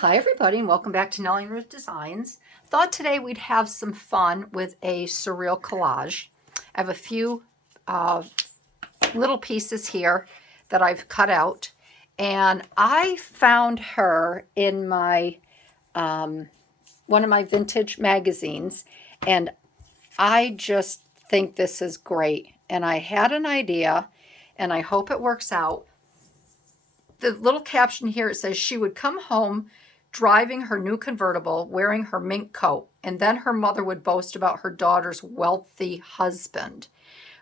Hi everybody and welcome back to Nellie and Ruth Designs. Thought today we'd have some fun with a surreal collage. I have a few little pieces here that I've cut out, and I found her in my one of my vintage magazines, and I just think this is great. And I had an idea and I hope it works out. The little caption here, it says she would come home driving her new convertible, wearing her mink coat, and then her mother would boast about her daughter's wealthy husband.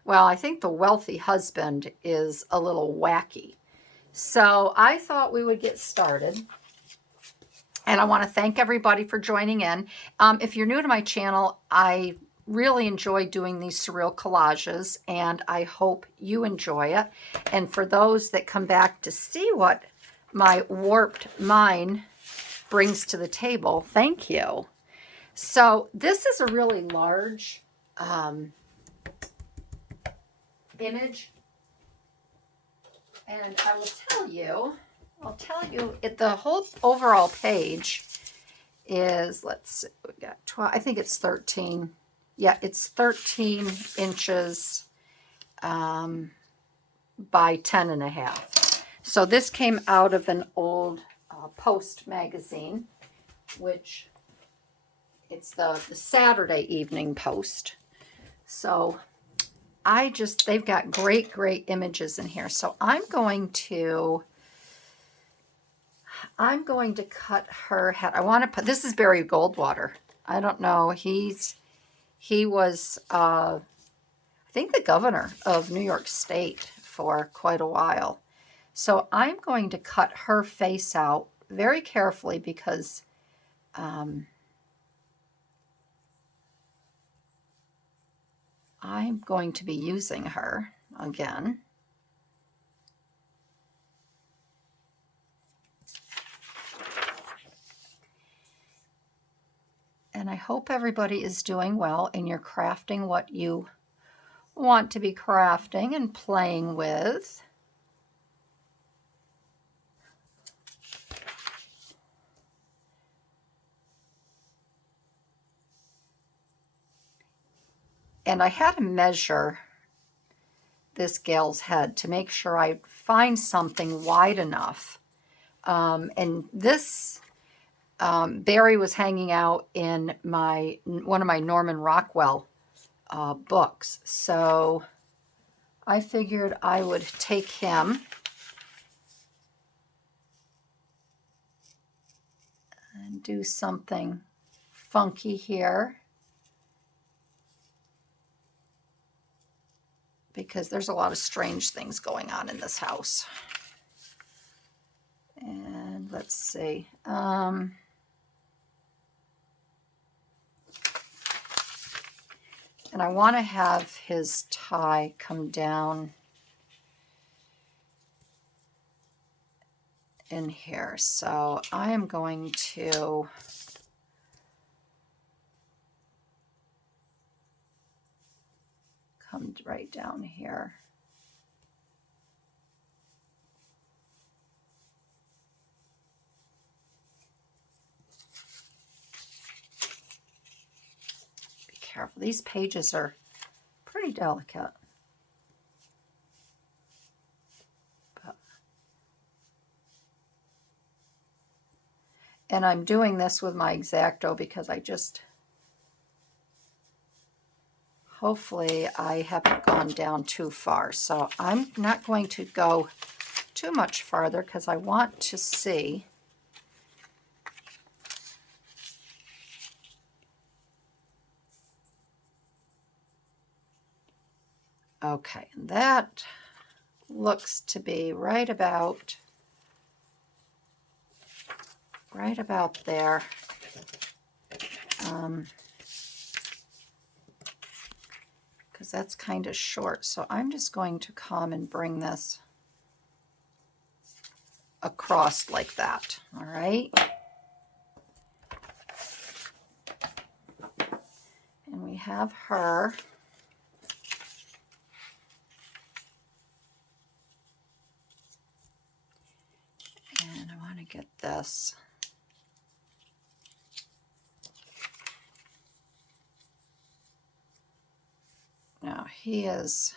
Well, I think the wealthy husband is a little wacky. So I thought we would get started. And I want to thank everybody for joining in. If you're new to my channel, I really enjoy doing these surreal collages, and I hope you enjoy it. And for those that come back to see what my warped mind brings to the table, thank you. So this is a really large image, and I will tell you, the whole overall page is, let's see, we got 12, I think it's 13. Yeah, it's 13 inches by 10 and a half. So this came out of an old Post magazine, which it's the Saturday Evening Post. So they've got great images in here. So I'm going to cut her head. I want to put, this is Barry Goldwater. I don't know, he was, I think, the governor of New York State for quite a while. So I'm going to cut her face out very carefully because I'm going to be using her again. And I hope everybody is doing well and you're crafting what you want to be crafting and playing with. And I had to measure this gal's head to make sure I find something wide enough. And this Barry was hanging out in one of my Norman Rockwell books. So I figured I would take him and do something funky here, because there's a lot of strange things going on in this house. And let's see. And I want to have his tie come down in here. So I am going to come right down here. Be careful. These pages are pretty delicate. And I'm doing this with my X-Acto because hopefully I haven't gone down too far. So I'm not going to go too much farther because I want to see. Okay, and that looks to be right about there. Because that's kind of short. So I'm just going to come and bring this across like that. All right. And we have her. And I want to get this he is.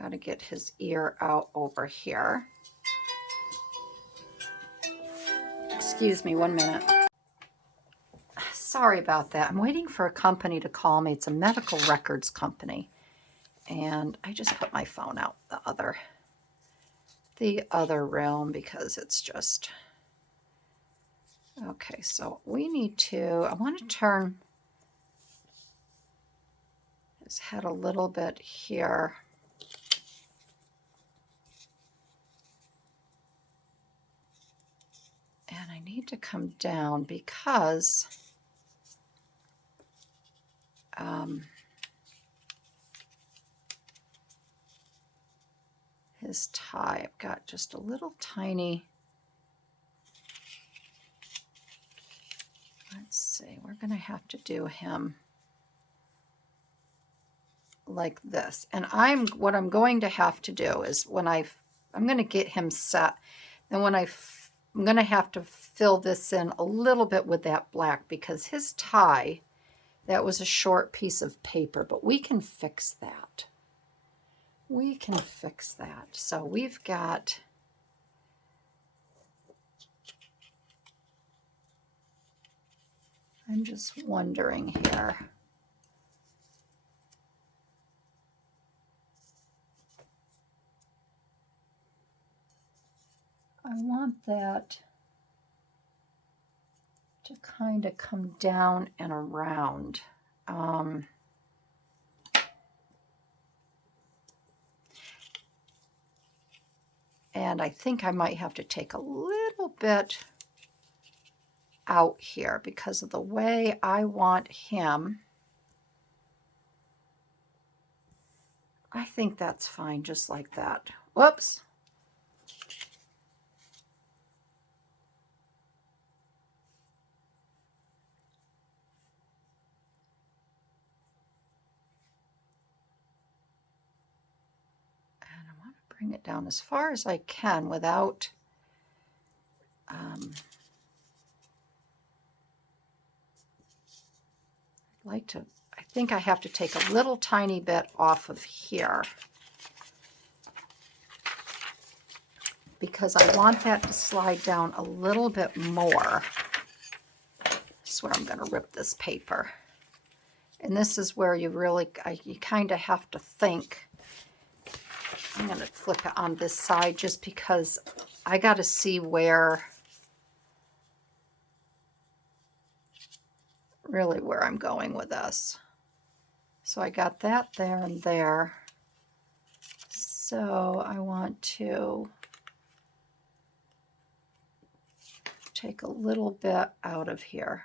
Got to get his ear out over here. Excuse me 1 minute. Sorry about that. I'm waiting for a company to call me. It's a medical records company. And I just put my phone out the other room because it's just... Okay, so we need to... I want to turn his head a little bit here. And I need to come down because his tie, I've got just a little tiny, let's see, we're going to have to do him like this. And what I'm going to have to do is when I'm going to get him set, then when I'm going to have to fill this in a little bit with that black because his tie, that was a short piece of paper, but we can fix that. We can fix that. So we've got... I'm just wondering here. I want that to kind of come down and around. And I think I might have to take a little bit out here because of the way I want him. I think that's fine, just like that. Whoops. Bring it down as far as I can without I'd like to, I think I have to take a little tiny bit off of here because I want that to slide down a little bit more. I swear I'm going to rip this paper. And this is where you really, you kind of have to think. I'm going to flip it on this side just because I got to see where I'm going with this. So I got that there and there. So I want to take a little bit out of here.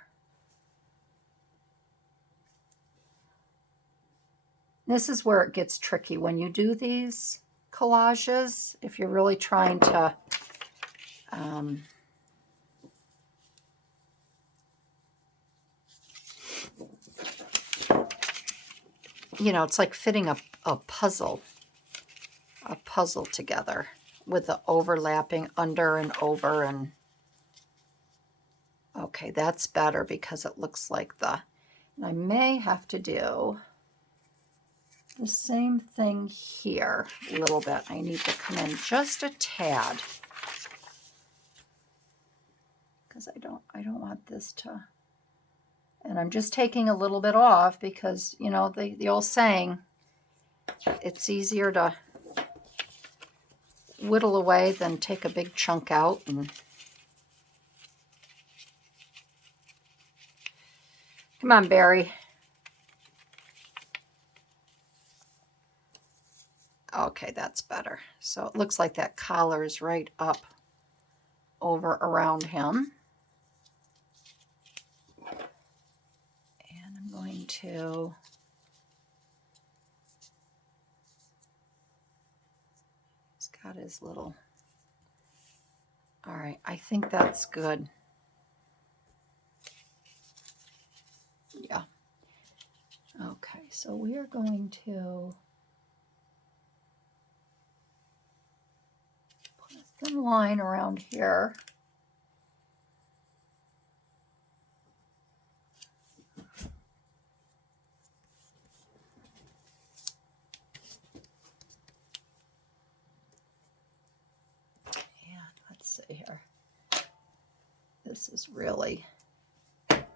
This is where it gets tricky when you do these collages, if you're really trying to you know, it's like fitting a puzzle together with the overlapping under and over. And okay, that's better because it looks like and I may have to do the same thing here a little bit. I need to come in just a tad because I don't want this to, and I'm just taking a little bit off because, you know, the old saying, it's easier to whittle away than take a big chunk out. And come on, Barry. Okay, that's better. So it looks like that collar is right up over around him. And I'm going to he's got his little, all right, I think that's good. Yeah. Okay, so we are going to thin line around here. see here. This is really got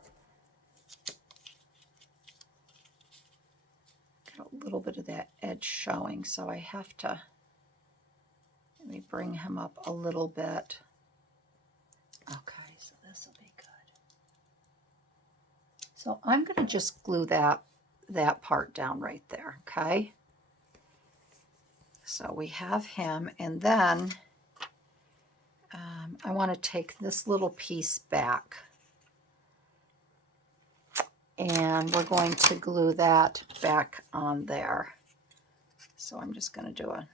a little bit of that edge showing, so I have to, let me bring him up a little bit. Okay, so this will be good. So I'm going to just glue that part down right there, okay? So we have him, and then I want to take this little piece back, and we're going to glue that back on there. So I'm just going to do a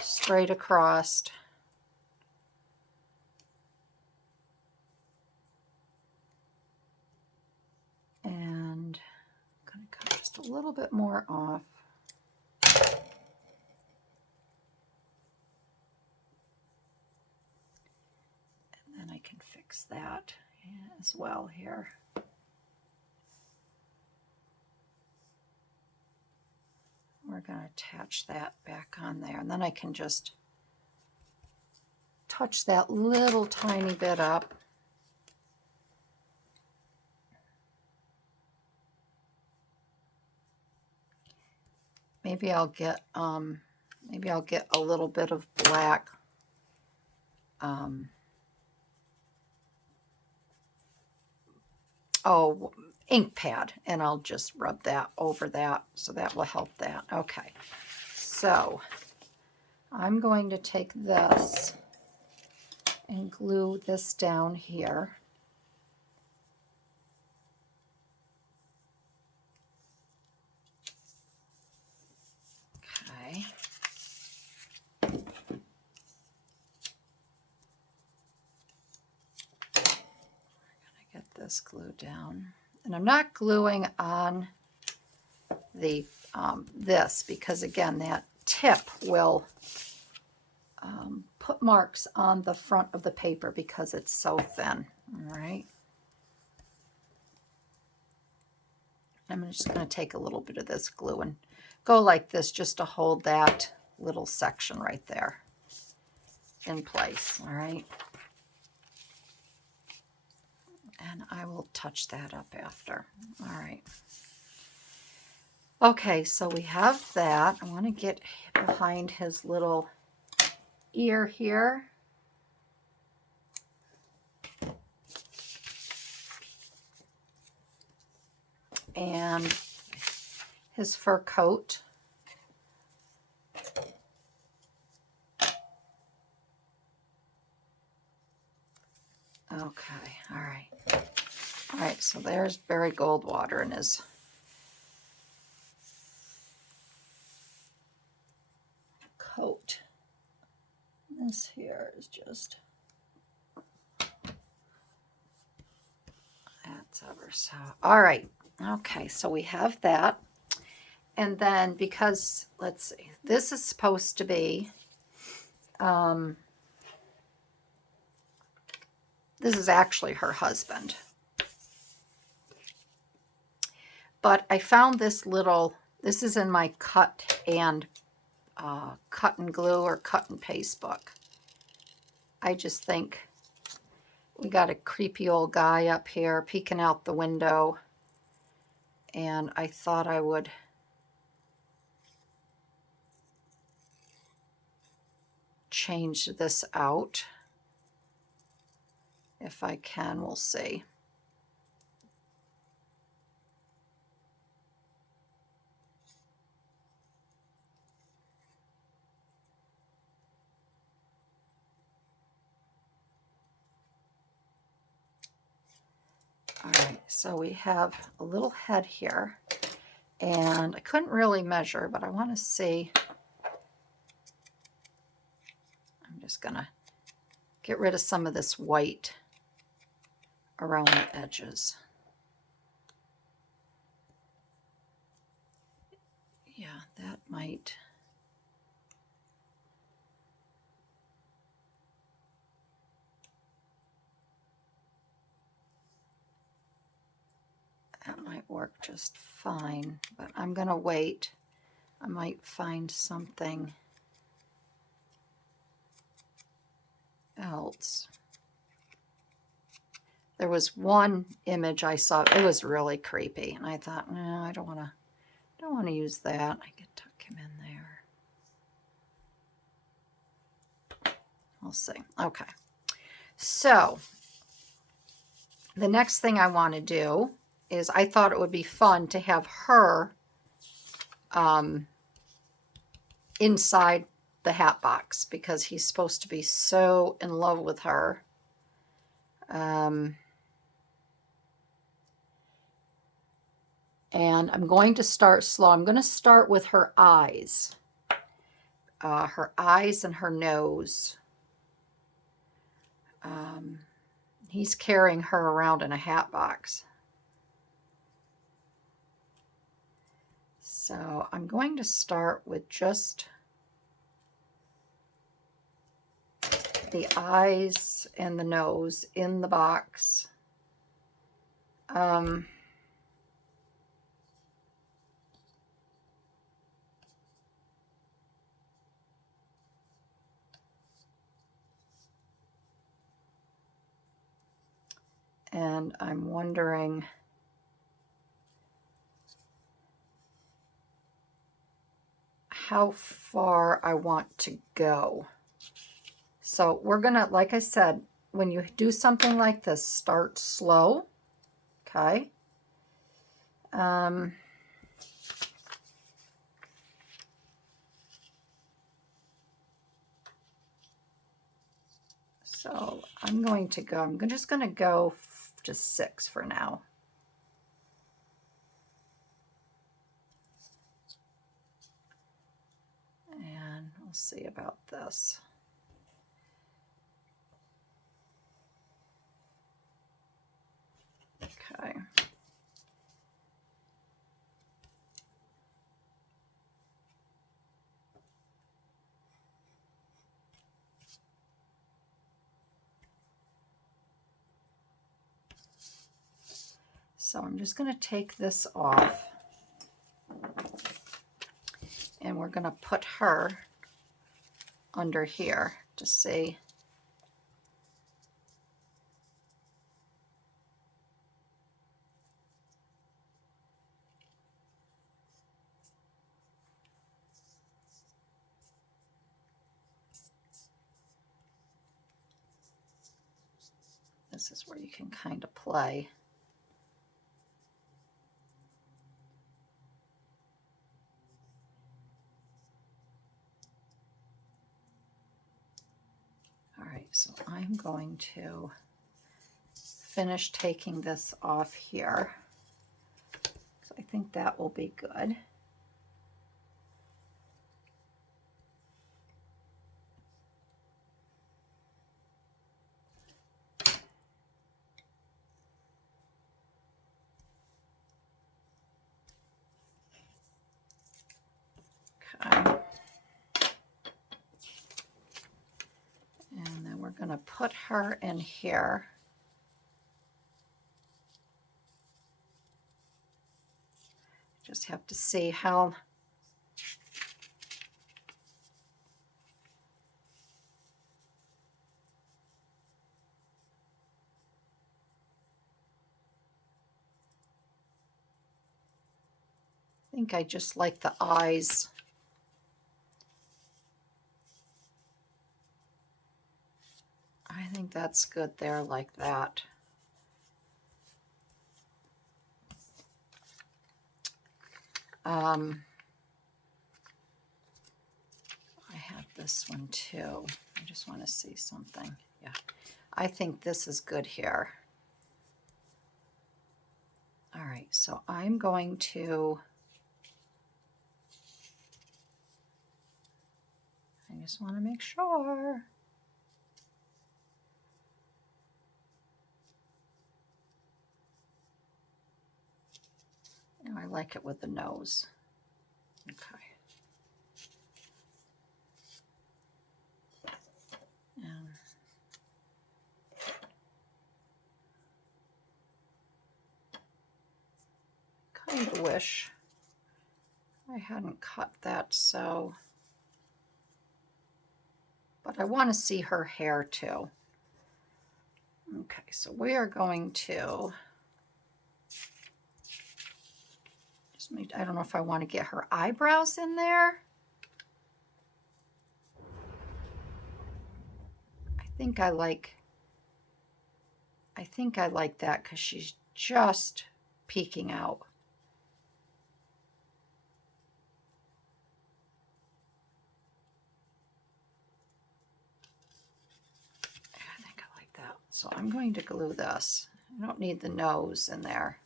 straight across. And I'm going to cut just a little bit more off. And then I can fix that as well here. We're going to attach that back on there, and then I can just touch that little tiny bit up. Maybe I'll get a little bit of black ink pad, and I'll just rub that over that, so that will help that. Okay, so I'm going to take this and glue this down here. Okay. Get this glue down, and I'm not gluing on the this, because again that tip will put marks on the front of the paper because it's so thin. All right, I'm just going to take a little bit of this glue and go like this just to hold that little section right there in place. All right. And I will touch that up after. All right. Okay, so we have that. I want to get behind his little ear here. And his fur coat. Okay, all right. All right, so there's Barry Goldwater in his coat. This here is just, that's ever so. All right, okay, so we have that. And then because, let's see, this is supposed to be, this is actually her husband. But I found this little, this is in my cut and glue or cut and paste book. I just think we got a creepy old guy up here peeking out the window, and I thought I would change this out. If I can, we'll see. All right, so we have a little head here, and I couldn't really measure, but I want to see. I'm just gonna get rid of some of this white around the edges. Yeah, that might. That might work just fine, but I'm gonna wait. I might find something else? There was one image I saw. It was really creepy, and I thought, no, I don't want to use that. I could tuck him in there. We'll see. Okay. So the next thing I want to do is I thought it would be fun to have her inside the hat box because he's supposed to be so in love with her. And I'm going to start slow. I'm going to start with her eyes. Her eyes and her nose. He's carrying her around in a hat box. So I'm going to start with just the eyes and the nose in the box. And I'm wondering how far I want to go. So we're gonna, like I said, when you do something like this, start slow, okay? So I'm going to go, I'm just gonna go to 6 for now. And we'll see about this. Okay. So I'm just going to take this off and we're going to put her under here to see. This is where you can kind of play. All right, so I'm going to finish taking this off here. So I think that will be good. Okay. And then we're going to put her in here. Just have to see how I think I just like the eyes. I think that's good there like that. I have this one too. I just want to see something. Yeah, I think this is good here. All right, so I'm going to, I just want to make sure. Oh, I like it with the nose. Okay. And kind of wish I hadn't cut that so. but I want to see her hair too. Okay, so we are going to just make, I don't know if I want to get her eyebrows in there. I think I like that because she's just peeking out. I think I like that. So I'm going to glue this. I don't need the nose in there.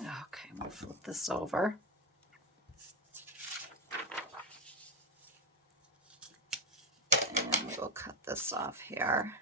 Okay, we'll flip this over. And we'll cut this off here.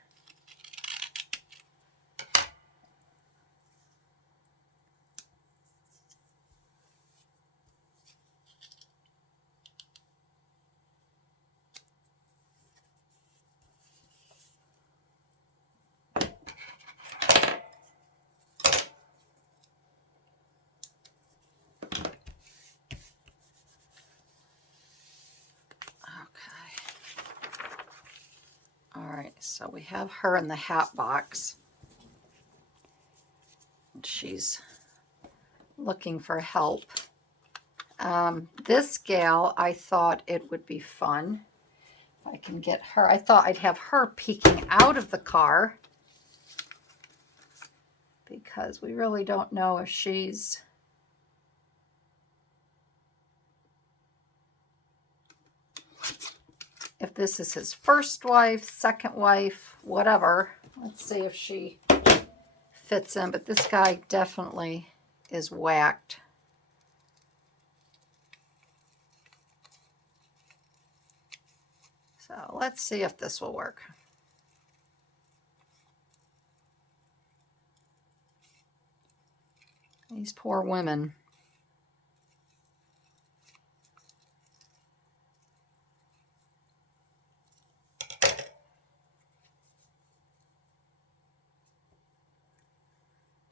So we have her in the hat box. She's looking for help. This gal, I thought it would be fun if I can get her. I thought I'd have her peeking out of the car because we really don't know if she's if this is his first wife, second wife, whatever. Let's see if she fits in, but this guy definitely is whacked. So let's see if this will work. These poor women.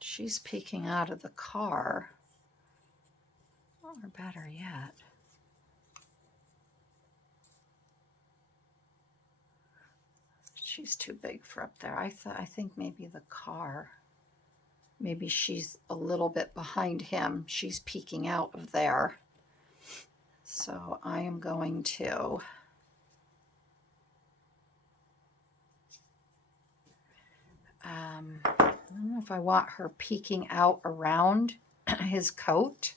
She's peeking out of the car. Or better yet, she's too big for up there. I think maybe the car. Maybe she's a little bit behind him. She's peeking out of there. So I am going to I don't know if I want her peeking out around his coat.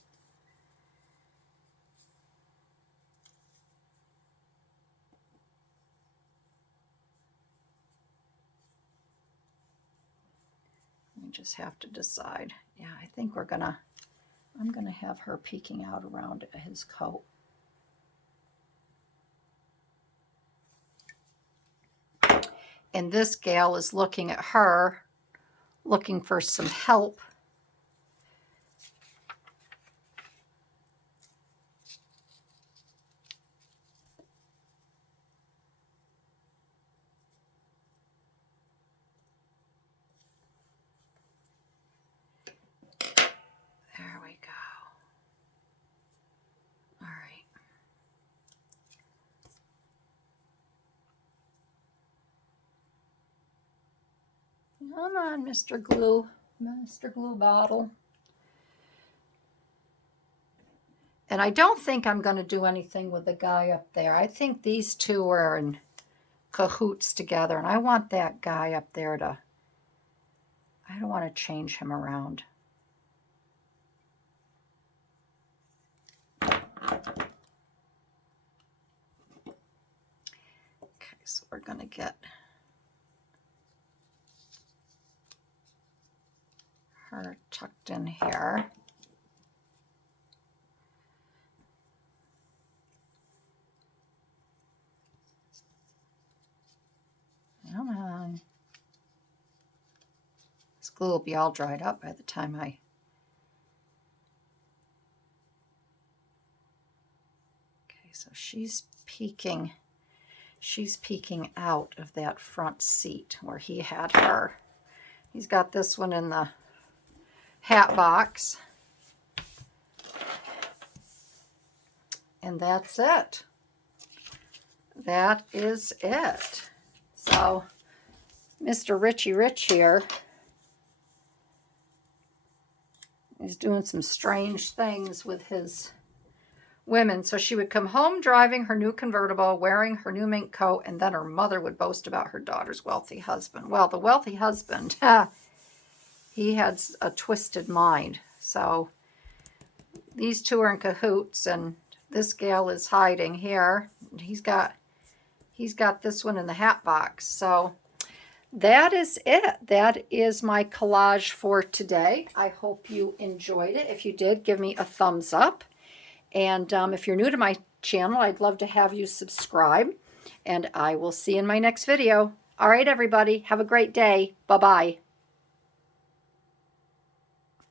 We just have to decide. Yeah, I think I'm gonna have her peeking out around his coat. And this gal is looking at her, looking for some help. There we go. All right. Come on, Mr. Glue. Mr. Glue Bottle. And I don't think I'm going to do anything with the guy up there. I think these two are in cahoots together, and I want that guy up there to, I don't want to change him around. Okay, so we're going to get her tucked in here. Come on. This glue will be all dried up by the time I... Okay, so she's peeking out of that front seat where he had her. He's got this one in the hat box. And that's it. That is it. So Mr. Richie Rich here is doing some strange things with his women. So she would come home driving her new convertible, wearing her new mink coat, and then her mother would boast about her daughter's wealthy husband. Well, the wealthy husband, he had a twisted mind. So these two are in cahoots, and this gal is hiding here. He's got this one in the hat box. So that is it. That is my collage for today. I hope you enjoyed it. If you did, give me a thumbs up. And if you're new to my channel, I'd love to have you subscribe. And I will see you in my next video. All right, everybody. Have a great day. Bye-bye.